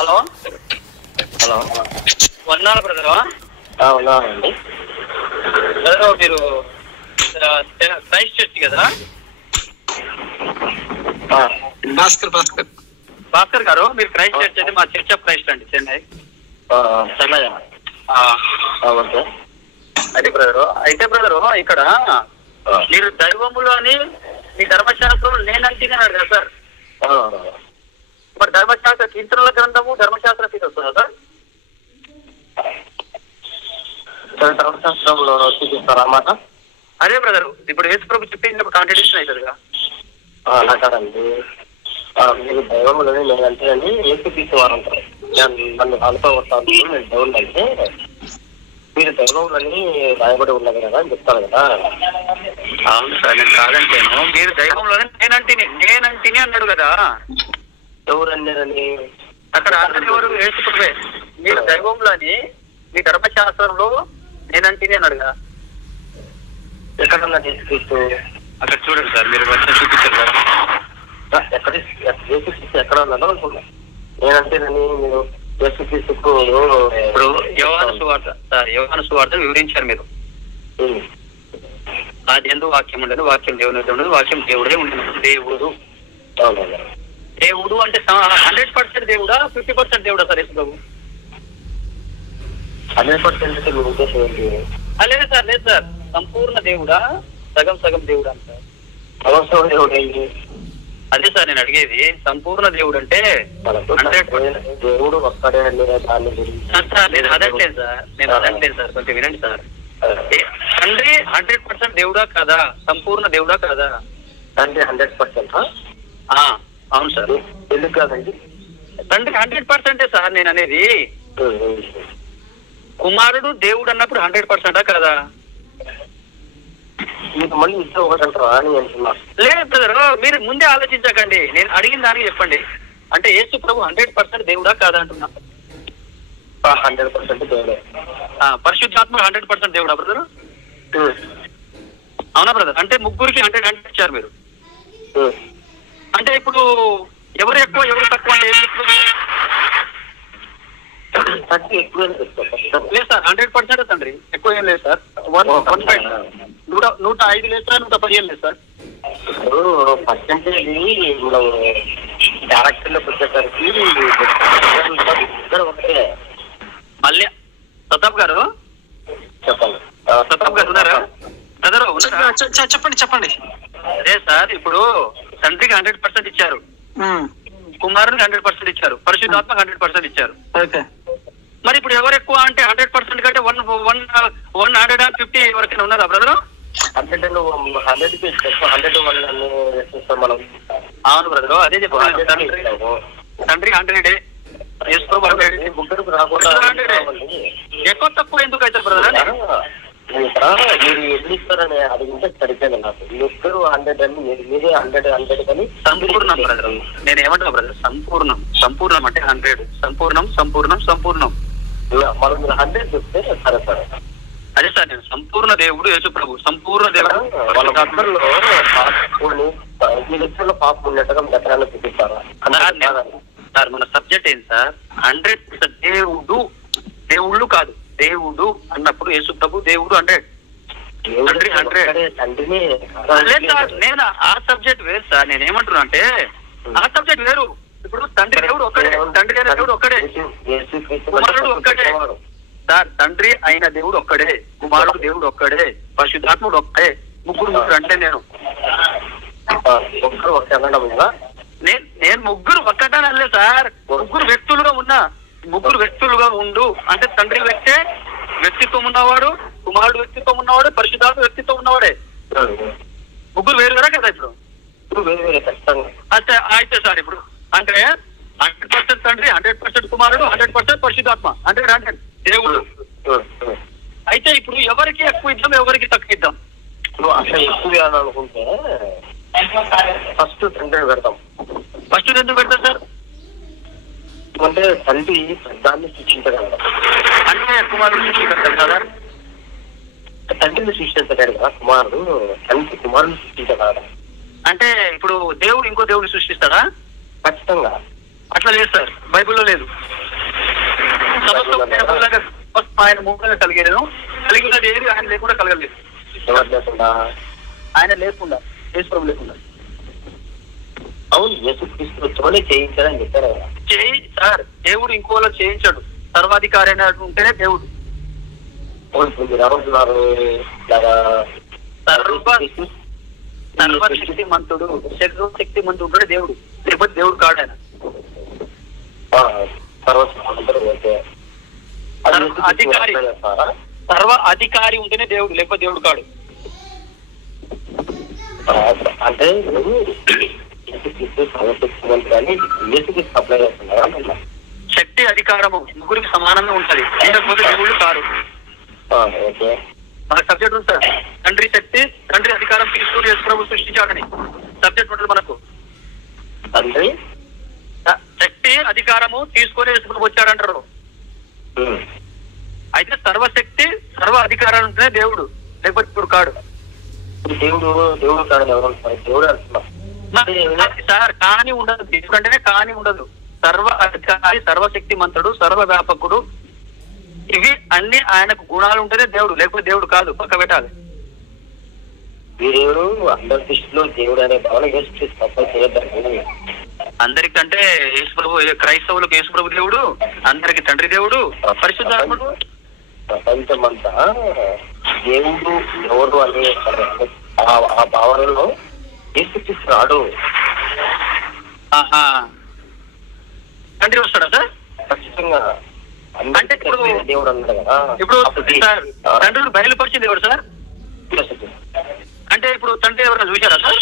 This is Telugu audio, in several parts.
హలో హలో, వందనాలు బ్రదరు. ఉన్నానండి. బ్రదరు మీరు క్రైస్ట్ చర్చ్ కదా? భాస్కర్ గారు, మీరు క్రైస్ట్ చర్చ్ అయితే మా చర్చ్ ఆఫ్ క్రైస్ట్ అండి, చెన్నై. చెన్నై. అయితే బ్రదరు ఇక్కడ మీరు దైవములు అని మీ ధర్మశాస్త్రం నేనంటున్నాడు కదా సార్. మరి ధర్మశాస్త్ర కీర్తనల గ్రంథము ధర్మశాస్త్ర ఫీజు వస్తుందా సార్? ధర్మశాస్త్రంలో చూపిస్తారా అన్నమాట? అదే బ్రదరు, ఇప్పుడు యేసు ప్రభు చెప్పింది కాంట్రడిక్షన్ అవుతుంది కదా. అలాగండి. మీరు దైవములని నేను అంటేనండి ఏసు తీసేవారు అంటారు. నన్ను అనుకోవస్తాను, నేను దేవుళ్ళు అంటే మీరు దైవములని రాయబడి ఉన్నది కదా అని చెప్తాను కదా. అవును సార్, నేను కాదంటాను. మీరు దైవంలోనే నేనంటిని అన్నాడు కదా. ఎవరన్నారని అక్కడ ఎవరు? యేసు ప్రభువే. మీరు దైవంలోని మీ ధర్మశాస్త్రంలో నేనంటిని అన్నాడు కదా. ఎక్కడన్నా తీసుకొస్తూ అక్కడ చూడండి సార్, మీరు వచ్చిన చూపించారు కదా. ఎక్కడ ఏసుక్రీస్తు ఎక్కడ ఉన్నాడో అనుకున్నా. నేనంటేనని మీరు ఏసుక్రీస్తు ఇప్పుడు యోహాను సువార్త వివరించారు మీరు. అది ఎందుకు వాక్యం ఉండదు, వాక్యం దేవుని ఉండదు, వాక్యం దేవుడే ఉండదు. దేవుడు అంటే 100% దేవుడా, 50% దేవుడా సార్ యేసు ప్రభు? 100% మీ ఉద్దేశం ఏంటి? లేదు సార్, సంపూర్ణ దేవుడా, సగం దేవుడా సార్? అవసరం దేవుడు ఏంటి? అదే సార్ నేను అడిగేది. సంపూర్ణ దేవుడు అంటే దేవుడు ఒక్కడే దాన్ని నేను అదట్లేదు సార్, కొంచెం వినండి సార్. తండ్రి 100% దేవుడా కాదా? సంపూర్ణ దేవుడా కాదా? తండ్రి 100%? అవును సార్. ఎందుకు కాదండి? తండ్రి 100% సార్ నేను అనేది. కుమారుడు దేవుడు అన్నప్పుడు 100% కాదా? మీకు మళ్ళీ ఇష్టం ఒకటి అంటారా అని అంటున్నా. లేదు బ్రదర్, మీరు ముందే ఆలోచించకండి, నేను అడిగిన దానికి చెప్పండి. అంటే యేసు ప్రభు 100% దేవుడా కాదా అంటున్నా. 100% దేవుడే. పరిశుద్ధాత్మ 100% దేవుడా బ్రదర్? అవునా బ్రదర్? అంటే ముగ్గురికి 100 ఇచ్చారు మీరు. అంటే ఇప్పుడు ఎవరు ఎక్కువ ఎవరు తక్కువ అంటే లేదు సార్. 100% తండ్రి, ఎక్కువ ఏం లేదు సార్. 105 లేదు సార్, 115 లేదు సార్. పర్సెంటేజ్ మనం క్యారెక్టర్లోకి వచ్చేసరికి ఒకటే. మళ్ళీ ప్రతాప్ గారు ఉన్నారా? చెప్పండి. అదే సార్, ఇప్పుడు తండ్రికి 100% ఇచ్చారు, కుమారునికి 100% ఇచ్చారు, పరిశుద్ధాత్మకు 100% ఇచ్చారు. మరి ఇప్పుడు ఎవరు ఎక్కువ అంటే 100% కంటే 150 ఎవరికైనా ఉన్నారా బ్రదర్? 100 మనం. అవును బ్రదర్, అదే చెప్పాను. తండ్రి 100, ఎక్కువ తక్కువ ఎందుకు అవుతారు బ్రదర్? మీరు ఎన్ని ఇస్తారని అడిగితే సరిపోయింది నాకు. మీరు 100 అని మీరే 100 అని సంపూర్ణం బ్రదర్. నేను ఏమంటున్నా బ్రదర్, సంపూర్ణం అంటే 100. సంపూర్ణం మనం మీరు 100 చెప్తే సరే. అదే సార్, నేను సంపూర్ణ దేవుడు యేసు ప్రభు, సంపూర్ణ దేవుడు. పాపం ఉన్నట్టుగా ఎక్కడైనా చూపిస్తారా సార్? మన సబ్జెక్ట్ ఏంటి సార్? 100% దేవుళ్ళు కాదు, దేవుడు అన్నప్పుడు యేసు ప్రభు దేవుడు 100. నేను ఆ సబ్జెక్ట్ వేరు సార్. నేను ఏమంటున్నా అంటే ఆ సబ్జెక్ట్ వేరు. ఇప్పుడు తండ్రి దేవుడు ఒక్కడే, దేవుడు ఒక్కడే, కుమారుడు ఒక్కడే సార్. తండ్రి అయిన దేవుడు ఒక్కడే, కుమారుడు దేవుడు ఒక్కడే, పరిశుద్ధాత్ముడు ఒక్కడే. ముగ్గురు అంటే నేను ముగ్గురు ఒక్కటని అనలే సార్. ముగ్గురు వ్యక్తులుగా ఉండు అంటే తండ్రి వ్యక్తిత్వం ఉన్నవాడు, కుమారుడు వ్యక్తిత్వం ఉన్నవాడు, పరిశుద్ధాత్మ వ్యక్తిత్వం ఉన్నవాడే. ముగ్గురు వేరు కదా ఇప్పుడు. అయితే సార్ ఇప్పుడు అంటే 100% తండ్రి, 100% కుమారుడు, 100% పరిశుద్ధాత్మ, 100 దేవుడు. అయితే ఇప్పుడు ఎవరికి ఎక్కువ ఇద్దాం, ఎవరికి తక్కువ ఇద్దాం? అట్లా ఎక్కువ అనుకుంటే ఫస్ట్ తండ్రి పెడతాం. ఫస్ట్ ఎందుకు పెడతాం సార్? అంటే తండ్రి పెద్దాన్ని సృష్టించగలరు, అంటే కుమారుడు సృష్టించగలరు కదా. తండ్రిని సృష్టించగలరు కదా కుమారుడు, తండ్రి కుమారుని సృష్టించగలరా? అంటే ఇప్పుడు దేవుడు ఇంకో దేవుడిని సృష్టిస్తాడా? ఖచ్చితంగా అట్లా లేదు సార్, బైబిల్లో లేదు. ఆయన మూలంగా కలిగేను, కలిగి ఉన్నది ఏది ఆయన లేకుండా కలగలేదు. ఎవరు లేకుండా? ఆయన లేకుండా, యేసుప్రభు లేకుండా. అవును, యేసుక్రీస్తుతోనే చేయించాడని చెప్పారు కదా. సార్ దేవుడు ఇంకోలో చేయించాడు. సర్వాధికారి అయినట్టు ఉంటేనే దేవుడు. మీరు ఏమంటున్నారు? సర్వశక్తిమంతుడు, సర్వశక్తిమంతుడు దేవుడు, లేకపోతే దేవుడు కాడు ఆయన. అధికారి, సర్వ అధికారి ఉంటేనే దేవుడు, లేకపోతే దేవుడు కాడు. అంటే శక్తి అధికారము ముగ్గురికి సమానంగా ఉంటది, లేకపోతే దేవుళ్ళు కారు. మన సబ్జెక్ట్ ఉంది సార్, తండ్రి శక్తి, తండ్రి అధికారం తీసుకుని యేసుప్రభు సృష్టించాడని సబ్జెక్ట్ ఉంటుంది మనకు. తండ్రి శక్తి అధికారము తీసుకొని యేసుప్రభు వచ్చాడంటారు. అయితే సర్వశక్తి సర్వ అధికారం ఉంటేనే దేవుడు, లేకపోతే దేవుడు కాడు. దేవుడు కాదని ఎవరు దేవుడు అంటున్నా సార్? కానీ ఉండదు, దేవుడు అంటేనే కానీ ఉండదు. సర్వ అధికారి, సర్వశక్తి మంతుడు, సర్వ వ్యాపకుడు, ఇవి అన్ని ఆయనకు గుణాలు ఉంటేనే దేవుడు, లేకపోతే దేవుడు కాదు. పక్క పెట్టాలి. దేవుడు అందరి దృష్టిలో దేవుడు అనే భావన చేయద్దు. అందరికంటే యేసుప్రభు, క్రైస్తవులకు యేసుప్రభు దేవుడు, అందరికి తండ్రి దేవుడు, పరిశుద్ధాత్ముడు. ప్రపంచమంతా దేవుడు ఎవరు అనే ఆ భావనలో యేసుక్రీస్తు తండ్రి వస్తాడా సార్? ఖచ్చితంగా. అంటే ఇప్పుడు దేవుడు అన్నాడు కదా. ఇప్పుడు తండ్రిని బయలుపరిచింది ఎవరు సార్? అంటే ఇప్పుడు తండ్రి ఎవరైనా చూశారా సార్?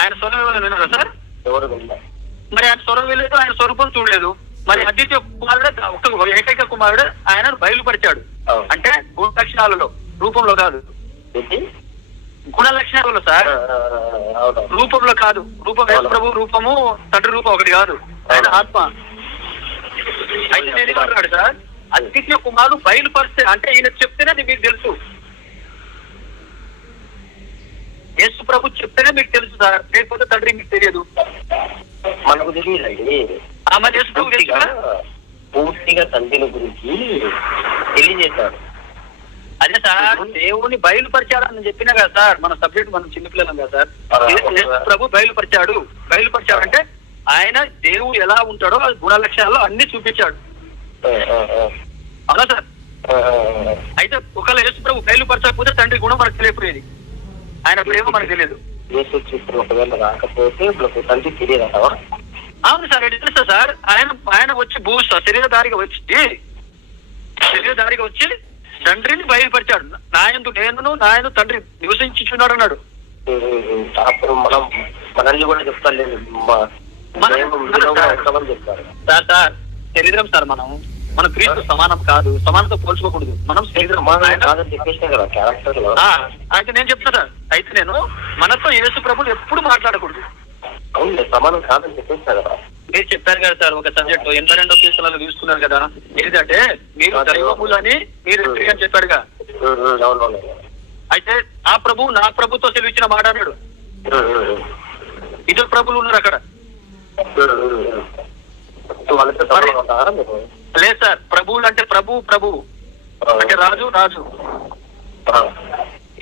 ఆయన స్వరం ఎవరైనా విన్నారా సార్? ఎవరు? మరి ఆయన స్వరం వినలేదు, ఆయన స్వరూపం చూడలేదు. మరి అద్వితీయ కుమారుడు, ఏకైక కుమారుడు ఆయన బయలుపరిచాడు. అంటే గుణ లక్షణాలలో, రూపంలో కాదు. గుణ లక్షణాలలో సార్, రూపంలో కాదు. రూపం యేసుప్రభు రూపము, తండ్రి రూపం ఒకటి కాదు, ఆయన ఆత్మ. అయితే నేను ఏమంటున్నాడు సార్, అద్వితీయ కుమారుడు బయలుపరిస్తే, అంటే ఈయన చెప్తేనే మీకు తెలుసు. యేసుప్రభు చెప్తేనే మీకు తెలుసు సార్, లేకపోతే తండ్రి మీకు తెలియదు. మనకు తెలియదండి. పూర్తిగా తండ్రి గురించి తెలియజేశాడు. అదే సార్, దేవుని బయలుపరిచాడని చెప్పినా కదా సార్. మన సబ్జెక్ట్ మనం చిన్నపిల్లలం కదా సార్. ప్రభు బయలుపరిచాడంటే ఆయన దేవుడు ఎలా ఉంటాడో ఆ గుణ లక్షణాలు అన్ని చూపించాడు. అవునా సార్? అయితే ఒకవేళ యేసు ప్రభు బయలుపరచకపోతే తండ్రి గుణం మనకు తెలియపోయేది, ఆయన ప్రేమ మనకు తెలియదు. ఒకవేళ రాకపోతే ఇప్పుడు తండ్రి తెలియదంటావా? అవును సార్, ఎట్లా తెలుసా సార్? ఆయన వచ్చి శరీరధారిగా వచ్చి తండ్రిని బయలుపరిచాడు. నాయందు నాయను తండ్రి నివసించుచున్నాడు అన్నాడు. అప్పుడు మనల్ని కూడా చెప్తాను సార్. శరీరం సార్, మన క్రీస్తు సమానం కాదు, సమానంతో పోల్చుకోకూడదు. మనం శరీరం చెప్పేసిన కదా క్యారెక్టర్. అయితే నేను చెప్తా సార్, అయితే నేను మనతో యేసు ప్రభుని ఎప్పుడు మాట్లాడకూడదు. అవును, సమానం కాదని చెప్పేస్తా కదా. మీరు చెప్పారు కదా సార్ ఒక సబ్జెక్ట్ 82వ కీర్తనలో తీసుకున్నారు కదా, ఏంటంటే మీరు దైవములని మీరు అని చెప్పాడుగా. అయితే ఆ ప్రభు నా ప్రభుతో సెలవిచ్చిన మాట అన్నాడు. ఇద్దరు ప్రభులు ఉన్నారు అక్కడ. లేదు సార్, ప్రభువులు అంటే ప్రభువు అంటే రాజు.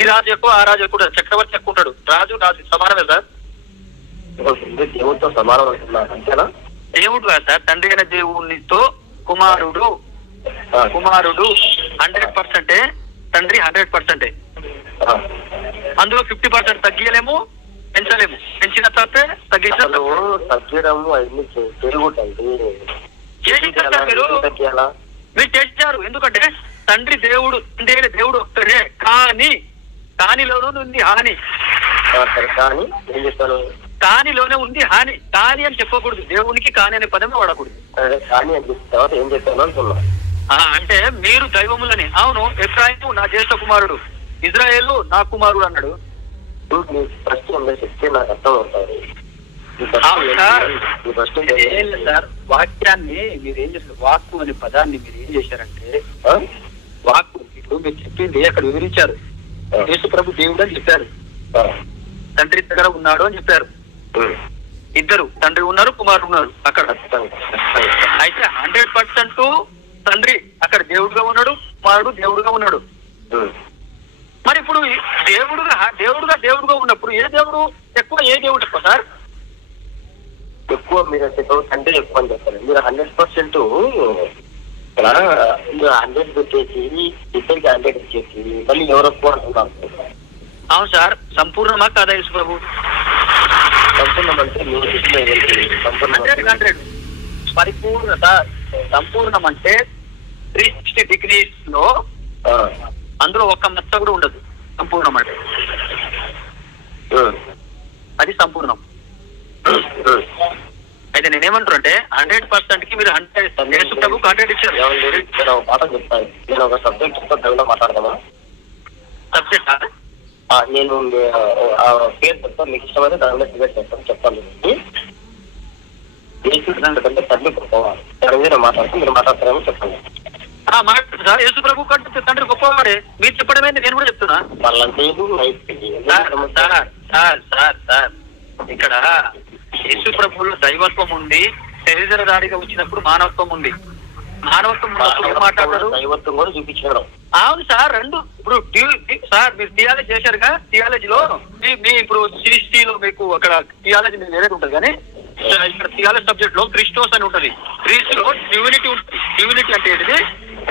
ఈ రాజు ఎక్కువ, ఆ రాజు ఎక్కువ, చక్రవర్తి ఎక్కువ ఉంటాడు. రాజు సమానమే సార్. దేవుడితో సమానం అంటున్నా? దేవుడు కాదు సార్, తండ్రి అయిన దేవునితో కుమారుడు 100%, తండ్రి 100%. అందులో 50% తగ్గియలేము, పెంచలేము. పెంచిన తర్వాతే మీరు చేశారు. ఎందుకంటే తండ్రి దేవుడు ఒక్కడే, కానిలోనూ ఉంది హాని. కానిలోనే ఉంది హాని. కాని అని చెప్పకూడదు, దేవునికి కాని అనే పదమే వాడకూడదు. అంటే మీరు దైవములని. అవును, ఎఫ్రాయిము నా జ్యేష్ఠ కుమారుడు, ఇజ్రాయేలు నా కుమారుడు అన్నాడు. సార్ వాక్యాన్ని మీరు ఏం చేస్తారు? వాక్కు అనే పదాన్ని మీరు ఏం చేశారంటే, వాక్కు ఇప్పుడు మీరు చెప్పింది అక్కడ వివరించారు. యేసు ప్రభు దేవుడు అని చెప్పారు, తండ్రి దగ్గర ఉన్నాడు అని చెప్పారు. ఇద్దరు తండ్రి ఉన్నారు, కుమారుడు ఉన్నారు అక్కడ. అయితే 100% తండ్రి అక్కడ దేవుడుగా ఉన్నాడు, కుమారుడు దేవుడుగా ఉన్నాడు. మరి ఇప్పుడు దేవుడుగా ఉన్నప్పుడు ఏ దేవుడు ఎక్కువ, ఏ దేవుడు ఎక్కువ సార్? ఎక్కువ మీరు తండ్రి ఎక్కువ అని చెప్తారు. మీరు 100% ఇక్కడ 100 పెట్టేసి ఇద్దరికి 100 ఇచ్చేసి మళ్ళీ ఎవరు ఎక్కువ అంటున్నారు? అవును సార్. సంపూర్ణమా కాదా యేసు ప్రభు? సంపూర్ణం అంటే మీరు సంపూర్ణ 100 పరిపూర్ణత. సంపూర్ణం అంటే 360 degrees లో అందులో ఒక్క మచ్చ కూడా ఉండదు. సంపూర్ణం అంటే అది సంపూర్ణం. అయితే నేనేమంటారు అంటే 100% కి మీరు 100 యేసు ప్రభుకు 100 ఇచ్చారు. మాట చెప్తాను. నేను ఒక సబ్జెక్ట్ చెప్తా, మాట్లాడదామా? సబ్జెక్టా? నేను పేరు చెప్తాను, మీకు ఇష్టమైతే దానిలో డిబేట్ చేస్తాను. చెప్తాను అంటే తండ్రి గొప్పవాడు. దాని మీద మాట్లాడుతూ మీరు మాట్లాడతారేమో చెప్పండి. మాట్లాడు సార్. యేసు ప్రభు కంటే తండ్రి గొప్పవాడే. మీరు చెప్పడమే నేను కూడా చెప్తున్నా. వాళ్ళంటే సార్ ఇక్కడ యేసు ప్రభువులో దైవత్వం ఉంది, శరీరధారిగా వచ్చినప్పుడు మానవత్వం ఉంది. మానవత్వం మాట్లాడారు, దైవత్వం కూడా చూపించాడు. అవును సార్. రెండు ఇప్పుడు సార్ మీరు థియాలజీ చేశారుగా, థియాలజీలో మీ ఇప్పుడు సిఎస్టీలో మీకు అక్కడ థియాలజీ మీకు వేరేది ఉంటుంది, కానీ ఇక్కడ థియాలజీ సబ్జెక్ట్ లో క్రిస్టోస్ అని ఉంటుంది. క్రీస్తులో డివినిటీ ఉంటుంది. డివినిటీ అంటే ఏంటిది?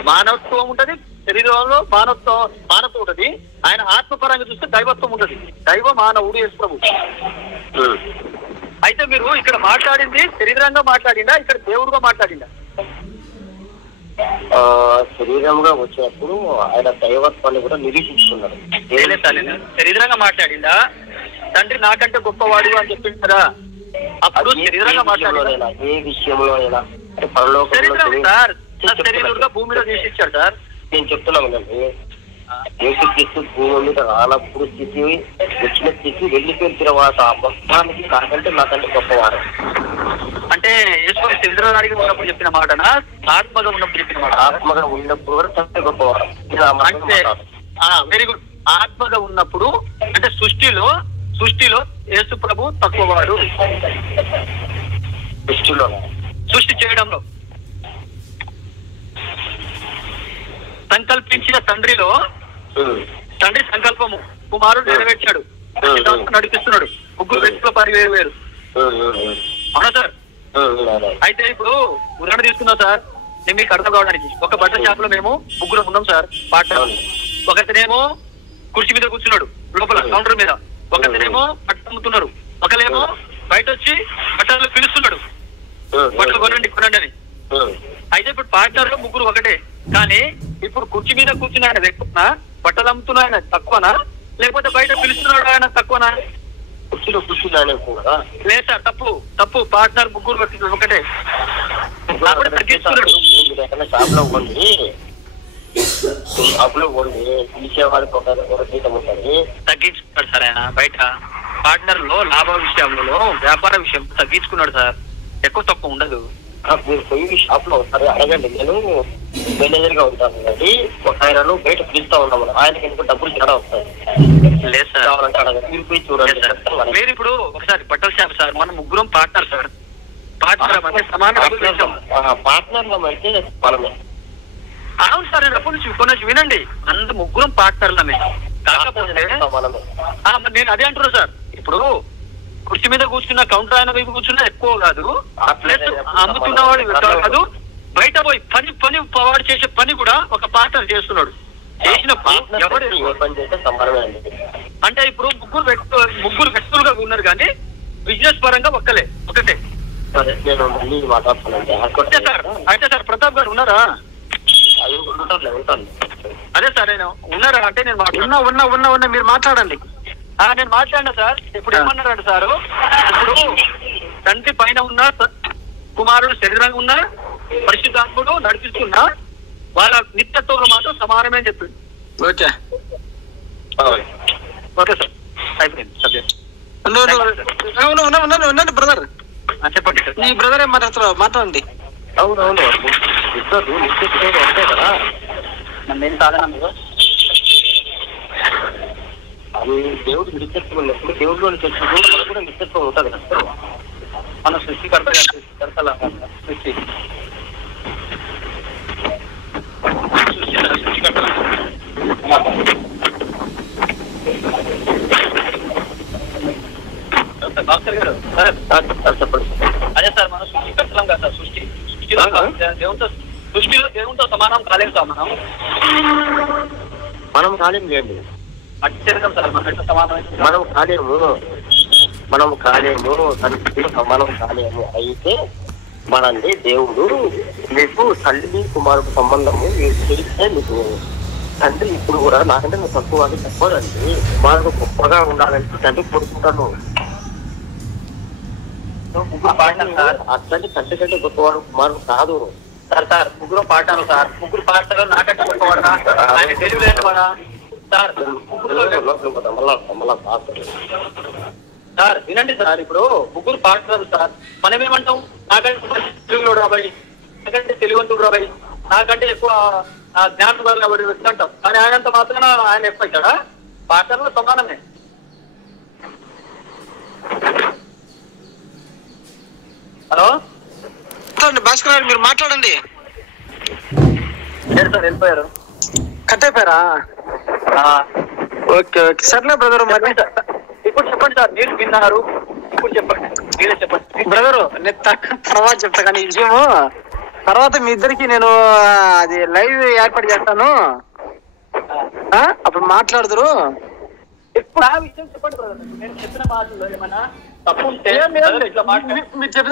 మానవత్వం ఉంటది, శరీరంలో మానవత్వం ఉంటది. ఆయన ఆత్మపరంగా చూస్తే దైవత్వం ఉంటది. దైవ మానవుడు యేసు ప్రభు. అయితే మీరు ఇక్కడ మాట్లాడింది శరీరంగా మాట్లాడిందా, ఇక్కడ దేవుడుగా మాట్లాడిందా? శరీరంగా వచ్చినప్పుడు ఆయన దైవత్వాన్ని కూడా నిరూపించుకున్నాడు. శరీరంగా మాట్లాడిందా? తండ్రి నాకంటే గొప్పవాడు అని చెప్పింది కదా, అప్పుడు శరీరంగా మాట్లాడారు. ఏ విషయంలో అయినా శరీరంగా భూమిలో తీసిచ్చాడు సార్. నేను చెప్తున్నానండి, యేసుక్రీస్తు భూమి మీద రానప్పుడు స్థితి, వచ్చిన స్థితి, వెళ్ళిపోయిన తర్వాత మొత్తానికి నాకంటే గొప్పవాడు. అంటే యేసు శరీరానికి ఉన్నప్పుడు చెప్పిన మాటనా, ఆత్మగా ఉన్నప్పుడు చెప్పిన మాట? ఆత్మగా ఉన్నప్పుడు కూడా తండ్రి గొప్పవాడు. Very good. ఆత్మగా ఉన్నప్పుడు అంటే సృష్టిలో యేసు ప్రభు తక్కువవాడు. సృష్టి చేయడంలో సంకల్పించిన తండ్రి సంకల్పము కుమారుడు నెరవేర్చాడు, నడిపిస్తున్నాడు. ముగ్గురు వ్యక్తుల పని వేరు. అవునా సార్? అయితే ఇప్పుడు ఉదాహరణ తీసుకున్నా సార్, నేను మీకు అర్థం కావడానికి. ఒక బట్టల షాప్ లో మేము ముగ్గురు ఉన్నాం సార్, పార్ట్నర్. ఒకతనేమో కుర్చీ మీద కూర్చున్నాడు లోపల కౌంటర్ మీద, ఒకతనేమో బట్టలు అమ్ముతున్నారు, ఒకలేమో బయట వచ్చి బట్టలు పిలుస్తున్నాడు, బట్టలు కొనండి అని. అయితే ఇప్పుడు పార్ట్నర్ లో ముగ్గురు ఒకటే, కానీ ఇప్పుడు కుర్చీ మీద కూర్చున్న ఆయన ఎక్కువనా, బట్టలు అమ్ముతున్న ఆయన తక్కువనా, లేకపోతే బయట పిలుస్తున్నాడు ఆయన తక్కువనా? కుర్చీలో కూర్చున్నాను కూడా లేదు సార్, తప్పు. పార్ట్నర్ ముగ్గురు ఒకటే. తగ్గిస్తున్నాడు. షాప్ లో పిలిచేవాడికి ఒక జీతం ఉంటుంది, తగ్గించుకున్నాడు సార్ ఆయన. బయట పార్ట్నర్ లో లాభ విషయంలో, వ్యాపార విషయం తగ్గించుకున్నాడు సార్. ఎక్కువ తక్కువ ఉండదు. మీరు పోయి షాప్ లో ఒకసారి అడగండి. నేను మేనేజర్ గా ఉంటాను అండి, ఒక ఆయనను బయట పిలుస్తా ఉన్నాము, ఆయనకి ఎందుకు డబ్బులు తేడా వస్తాయి. లేదు సార్, అడగండి. మీరు పోయి చూడండి. మీరు ఇప్పుడు ఒకసారి బట్టల షాప్ సార్, మనం ముగ్గురం పార్ట్నర్ సార్. పార్ట్నర్ అంటే సమాన పార్ట్నర్లు అయితే మనమే. అవును సార్, నేను అప్పటి నుంచి కొన్ని వినండి, అందరు ముగ్గురం పార్ట్నర్లమే. కాకపోతే నేను అదే అంటున్నా సార్. ఇప్పుడు కుర్చీ మీద కూర్చున్న కౌంటర్ ఆయన వైపు కూర్చున్నా ఎక్కువ కాదు, ప్లస్ అమ్ముతున్న వాడు కాదు, బయట పోయి పని వాడు చేసే పని కూడా ఒక పార్ట్నర్ చేస్తున్నాడు. చేసిన అంటే ఇప్పుడు ముగ్గురు వ్యక్తులుగా ఉన్నారు, కానీ బిజినెస్ పరంగా ఒకటే. అయితే సార్ ప్రతాప్ గారు ఉన్నారా? అదే సార్, నేను ఉన్నారా అంటే నేను ఉన్నా మీరు మాట్లాడండి. నేను మాట్లాడినా సార్. ఇప్పుడు ఏమన్నారంటే సార్, ఇప్పుడు తండ్రి పైన ఉన్న కుమారుడు శరీరంగా ఉన్నా, పరిశుద్ధాత్ముడు నడిపిస్తున్నా, వాళ్ళ నిత్యత్వంలో మాత్రం సమానమే అని చెప్పింది. ఓకే సార్, అయిపోయింది సబ్జెక్ట్. ఉండండి బ్రదర్, చెప్పండి సార్. ఈ బ్రదర్ ఏం మాట్లాడండి. అవునవును, ఒకటే కదా. నేను కాదన్నా మీరు అది దేవుడు నిత్యత్వం ఉన్నప్పుడు దేవుడిలో నిత్యత్వం మనకు కూడా నిత్యత్వం ఉంటుంది కదా. మన సృష్టికర్తల సృష్టి సృష్టికర్తల డాక్టర్ గారు సార్ చెప్పండి. అదే సార్ మనం సృష్టికర్తలం కదా సార్. సృష్టిలో దేవునితో సమానం కాలేదు సార్ మనం కాలేము లేండి. అత్యధికం సార్ మనం ఎట్లా సమానం మనం కాలేము తండ్రితో సమానం కాలేము. అయితే మనండి దేవుడు మీకు తల్లి కుమారుడు సంబంధము మీరు తెలిస్తే మీకు తండ్రి ఇప్పుడు కూడా నాకంటే నువ్వు తక్కువ అని చెప్పదండి. కుమారుడు గొప్పగా ఉండాలంటే తండ్రి కోరుకుంటాను. అట్లాంటి తండ్రి కంటే గొప్పవాడు కుమారుడు కాదు సార్. ముగ్గురు పాడతాను సార్. ముగ్గురు పాడతారు నాకంటే గొప్పవాడా? ఆయన తెలివి లేనివాడా సార్? సార్ వినండి సార్, ఇప్పుడు ముగ్గురు పాడతారు సార్. మనం ఏమంటాం? నాకంటే తెలుగులో రాబాయి, నాకంటే తెలుగుంతుడు రాబాయి, నాకంటే ఎక్కువ జ్ఞాపకాలు కాబట్టి వ్యక్తి అంటాం. కానీ ఆయనంత మాత్రాన ఆయన ఎక్కువ అవుతాడా? పాటల్లో సమానమే. హలో భాస్కర్ గారు, మీరు మాట్లాడండి. లేదు సార్, వెళ్ళిపోయారు. కట్ అయిపోయారా? ఓకే ఓకే, సర్లే బ్రదర్. మరి ఇప్పుడు చెప్పండి సార్, మీరు విన్నారు, ఇప్పుడు చెప్పండి, మీరే చెప్పండి బ్రదరు. నేను తర్వాత చెప్తా, కానీ ఈ విషయము తర్వాత మీ ఇద్దరికి నేను అది లైవ్ ఏర్పాటు చేస్తాను, అప్పుడు మాట్లాడుదురు. ఇప్పుడు ఆ విషయం చెప్పండి బ్రదర్. నేను చెప్పిన మాటల్లో ఏమైనా తప్పు ఉంటే ఇట్లా మీరు చెప్పిన